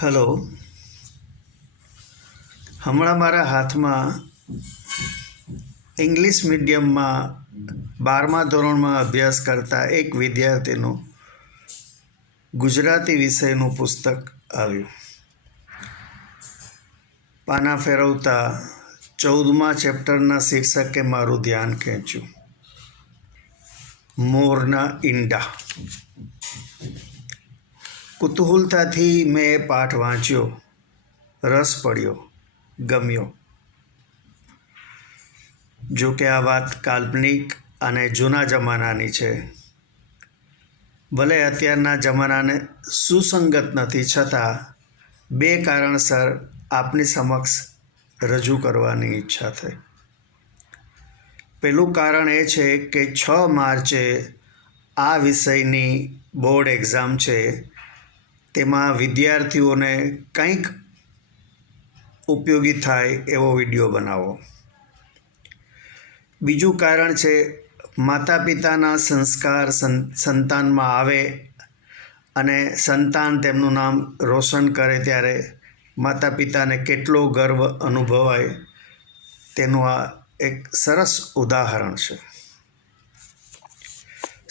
Hello. હમણાં મારા હાથમાં ઇંગ્લિશ મીડિયમમાં 12મા ધોરણમાં અભ્યાસ કરતા એક વિદ્યાર્થીનું ગુજરાતી વિષયનું પુસ્તક આવ્યું. પાના ફેરવતા 14મા ચેપ્ટરના શીર્ષકે મારું ધ્યાન ખેંચ્યું. મોરના ઈંડા. કુતૂહલતાથી મેં એ પાઠ વાંચ્યો, રસ પડ્યો, ગમ્યો. જો કે આ વાત કાલ્પનિક અને જૂના જમાનાની છે. ભલે અત્યારના જમાનાને સુસંગત નથી, છતાં બે કારણસર આપની સમક્ષ રજૂ કરવાની ઈચ્છા થઈ. પહેલું કારણ એ છે કે 6 માર્ચે આ વિષયની બોર્ડ એક્ઝામ છે. તેમાં વિદ્યાર્થીઓને કંઈક ઉપયોગી થાય એવો વિડીયો બનાવો. બીજું કારણ છે, માતા પિતાના સંસ્કાર સંતાનમાં આવે અને સંતાન તેમનું નામ રોશન કરે ત્યારે માતા પિતાને કેટલો ગર્વ અનુભવાય તેનું આ એક સરસ ઉદાહરણ છે.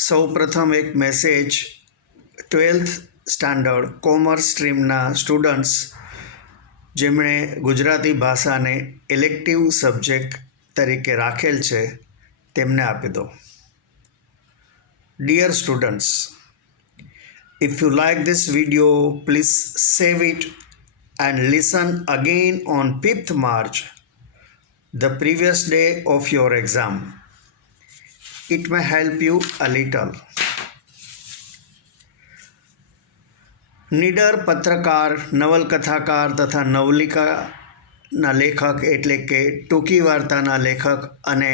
સૌ પ્રથમ એક મેસેજ 12th સ્ટાન્ડર્ડ કોમર્સ સ્ટ્રીમના સ્ટુડન્ટ્સ જેમણે ગુજરાતી ભાષાને ઇલેક્ટિવ સબ્જેક્ટ તરીકે રાખેલ છે તેમને આપી દો. Dear students, if you like this video, please save it and listen again on 5th March, the previous day of your exam. It may help you a little. નીડર પત્રકાર, નવલકથાકાર તથા નવલિકાના લેખક એટલે કે ટૂંકી વાર્તાના લેખક અને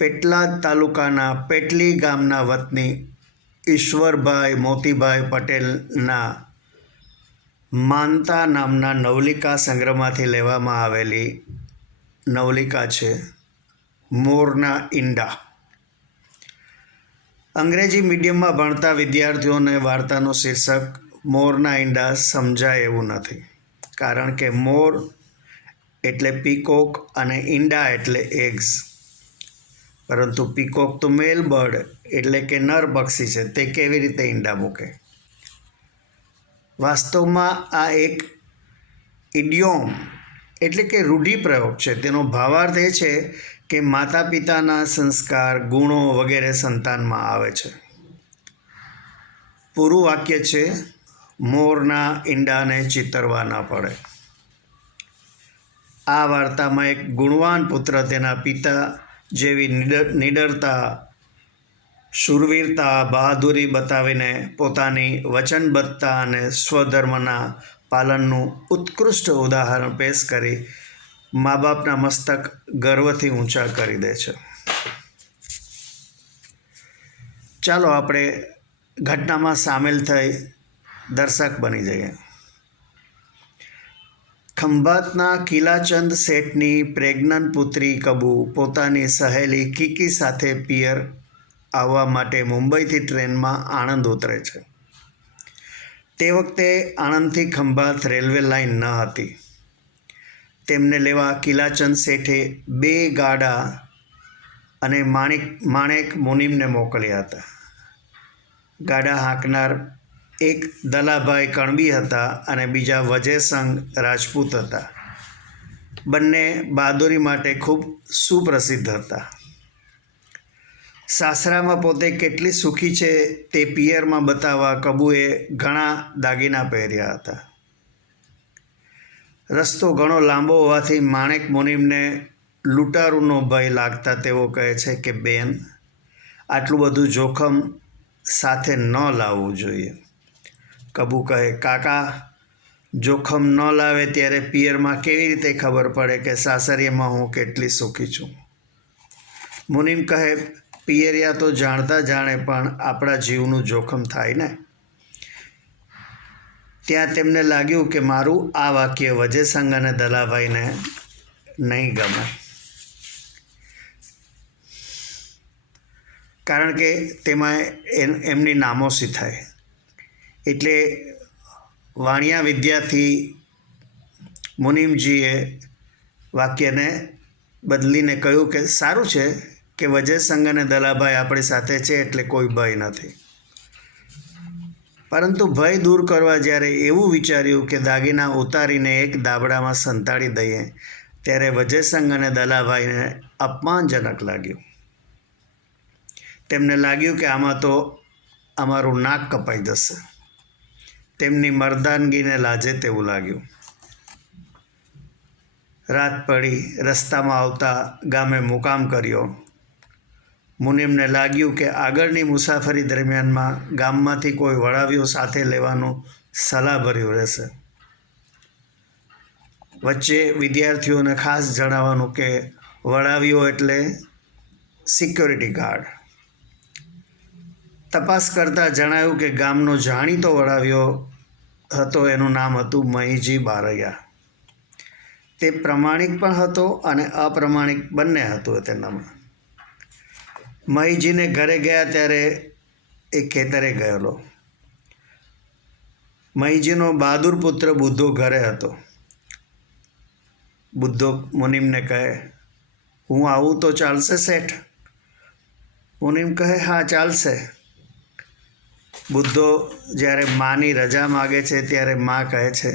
પેટલાદ તાલુકાના પેટલી ગામના વતની ઈશ્વરભાઈ મોતીભાઈ પટેલના માનતા નામના નવલિકા સંગ્રહમાંથી લેવામાં આવેલી નવલિકા છે મોરના ઈંડા. અંગ્રેજી મીડિયમમાં ભણતા વિદ્યાર્થીઓને વાર્તાનું શીર્ષક મોરના ઈંડા સમજાય એવું નથી, કારણ કે મોર એટલે પીકોક અને ઈંડા એટલે એગ્સ. પરંતુ પીકોક તો મેલ બર્ડ એટલે કે નર પક્ષી છે, તે કેવી રીતે ઈંડા મૂકે? વાસ્તવમાં આ એક ઇડિયોમ એટલે કે રૂઢિપ્રયોગ છે. તેનો ભાવાર્થ એ છે કે માતા પિતાના સંસ્કાર, ગુણો વગેરે સંતાનમાં આવે છે. પૂરું વાક્ય છે, મોરના ઈંડાને ચિતરવા ન પડે. આ વાર્તામાં એક ગુણવાન પુત્ર તેના પિતા જેવી નીડરતા, શૂરવીરતા, બહાદુરી બતાવીને પોતાની વચનબદ્ધતા અને સ્વધર્મના પાલનનું ઉત્કૃષ્ટ ઉદાહરણ પેશ કરી મા બાપના મસ્તક ગર્વથી ઊંચા કરી દે છે. ચાલો આપણે ઘટનામાં સામેલ થઈ દર્શક બની જઈએ. ખંભાતના કિલાચંદ શેઠની પ્રેગ્નન્ટ પુત્રી કબુ પોતાની સહેલી કીકી સાથે પિયર આવવા માટે મુંબઈથી ટ્રેનમાં આણંદ ઉતરે છે. તે વખતે આણંદથી ખંભાત રેલવે લાઇન ન હતી. તેમને લેવા કિલાચંદ શેઠે 2 ગાડા અને માણેક મુનિમને મોકલ્યા હતા. ગાડા હાંકનાર એક દલાભાઈ કણબી હતા અને બીજા વજયસંગ રાજપૂત હતા. બંને બહાદુરી માટે ખૂબ સુપ્રસિદ્ધ હતા. સાસરામાં પોતે કેટલી સુખી છે તે પિયરમાં બતાવવા કબુએ ઘણા દાગીના પહેર્યા હતા. રસ્તો ઘણો લાંબો હોવાથી માણેક મુનિમને લૂંટારૂનો ભય લાગતા તેઓ કહે છે કે બેન, આટલું બધું જોખમ સાથે ન લાવવું જોઈએ. કબુ કહે, કાકા, જોખમ ન લાવે ત્યારે પિયરમાં કેવી રીતે ખબર પડે કે સાસરીમાં હું કેટલી સુખી છું? મુનિમ કહે, પિયરિયા તો જાણતા જાણે પણ આપણા જીવનું જોખમ થાય ને. ત્યાં તેમને લાગ્યું કે મારું આ વાક્ય વજયસંગ અને દલાભાઈને નહીં ગમે, કારણ કે તેમાં એમની નામોશી થાય. એટલે વાણિયા વિદ્યાથી મુનિમજીએ વાક્યને બદલીને કહ્યું કે સારું છે કે વજયસંઘ અને દલાભાઈ આપણી સાથે છે એટલે કોઈ ભય નથી. પરંતુ ભય દૂર કરવા જ્યારે એવું વિચાર્યું કે દાગીના ઉતારીને એક દાબડામાં સંતાડી દઈએ ત્યારે વજયસંઘ અને દલાભાઈને અપમાનજનક લાગ્યું. તેમને લાગ્યું કે આમાં તો અમારું નાક કપાઈ જશે. તેમની મર્દાનગીને લાજે તેવું લાગ્યું. રાત પડી, રસ્તામાં આવતા ગામે મુકામ કર્યો. મુનિમને લાગ્યું કે આગળની મુસાફરી દરમિયાનમાં ગામમાંથી કોઈ વડાવીઓ સાથે લેવાનું સલાહભર્યું રહેશે. વચ્ચે વિદ્યાર્થીઓને ખાસ જણાવવાનું કે વડાવીઓ એટલે સિક્યોરિટી ગાર્ડ. તપાસ કરતાં જણાયું કે ગામનો જાણીતો વડાવીઓ હતો, એનું નામ હતું મહીજી બારૈયા. તે પ્રમાણિક પણ હતો અને અપ્રમાણિક બંને હતું તેનામાં. મહીજીને ઘરે ગયા ત્યારે એ ખેતરે ગયેલો. મહીજીનો બહાદુર પુત્ર બુદ્ધો ઘરે હતો. બુદ્ધો મુનિમને કહે, હું આવું તો ચાલશે શેઠ? મુનિમ કહે, હા ચાલશે. બુદ્ધો જ્યારે માની રજા માગે છે ત્યારે મા કહે છે,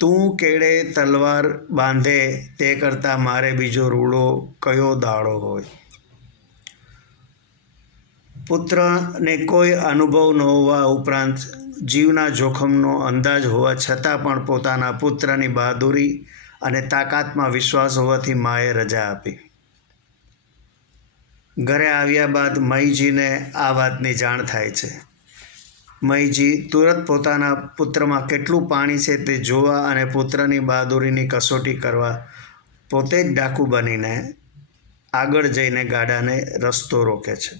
તું કેળે તલવાર બાંધે તે કરતાં મારે બીજો રૂડો કયો દાડો હોય. પુત્રને કોઈ અનુભવ ન હોવા ઉપરાંત જીવના જોખમનો અંદાજ હોવા છતાં પણ પોતાના પુત્રની બહાદુરી અને તાકાતમાં વિશ્વાસ હોવાથી માએ રજા આપી. ઘરે આવ્યા બાદ મહીજીને આ વાતની જાણ થાય છે. મહીજી તુરંત પોતાના પુત્રમાં કેટલું પાણી છે તે જોવા અને પુત્રની બહાદુરીની કસોટી કરવા પોતે જ ડાકુ બનીને આગળ જઈને ગાડાને રસ્તો રોકે છે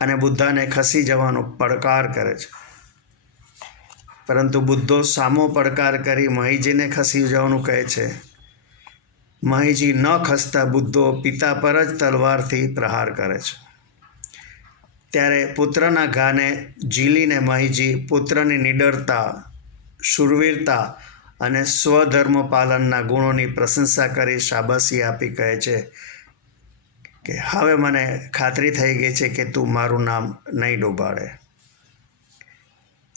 અને બુદ્ધાને ખસી જવાનો પડકાર કરે છે. પરંતુ બુદ્ધો સામો પડકાર કરી મહીજીને ખસી જવાનું કહે છે. મહીજી ન ખસતા બુદ્ધો પિતા પર જ તલવારથી પ્રહાર કરે છે. ત્યારે પુત્રના ઘાને ઝીલીને મહીજી પુત્રની નિડરતા, શૂરવીરતા અને સ્વધર્મ પાલનના ગુણોની પ્રશંસા કરી શાબાશી આપી કહે છે કે હવે મને ખાતરી થઈ ગઈ છે કે તું મારું નામ નહીં ડૂબાડે.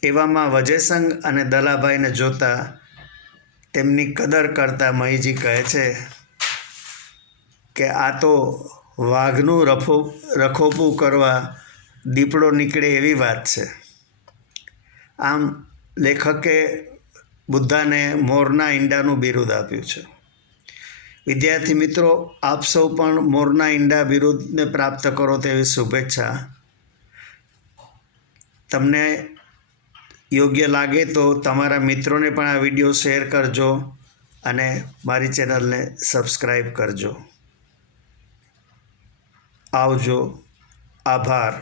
એવામાં વજયસંઘ અને દલાભાઈને જોતા તેમની કદર કરતા મહીજી કહે છે કે આ તો વાઘનું રખોપું કરવા દીપડો નીકળે એવી વાત છે. આમ લેખકે બુદ્ધાને મોરના ઈંડાનું બિરુદ આપ્યું છે. વિદ્યાર્થી મિત્રો, આપ સૌ પણ મોરના ઈંડા બિરુદને પ્રાપ્ત કરો તેવી શુભેચ્છા. તમને યોગ્ય લાગે તો તમારા મિત્રોને પણ આ વિડીયો શેર કરજો અને મારી ચેનલને સબસ્ક્રાઈબ કરજો. આવજો. આભાર.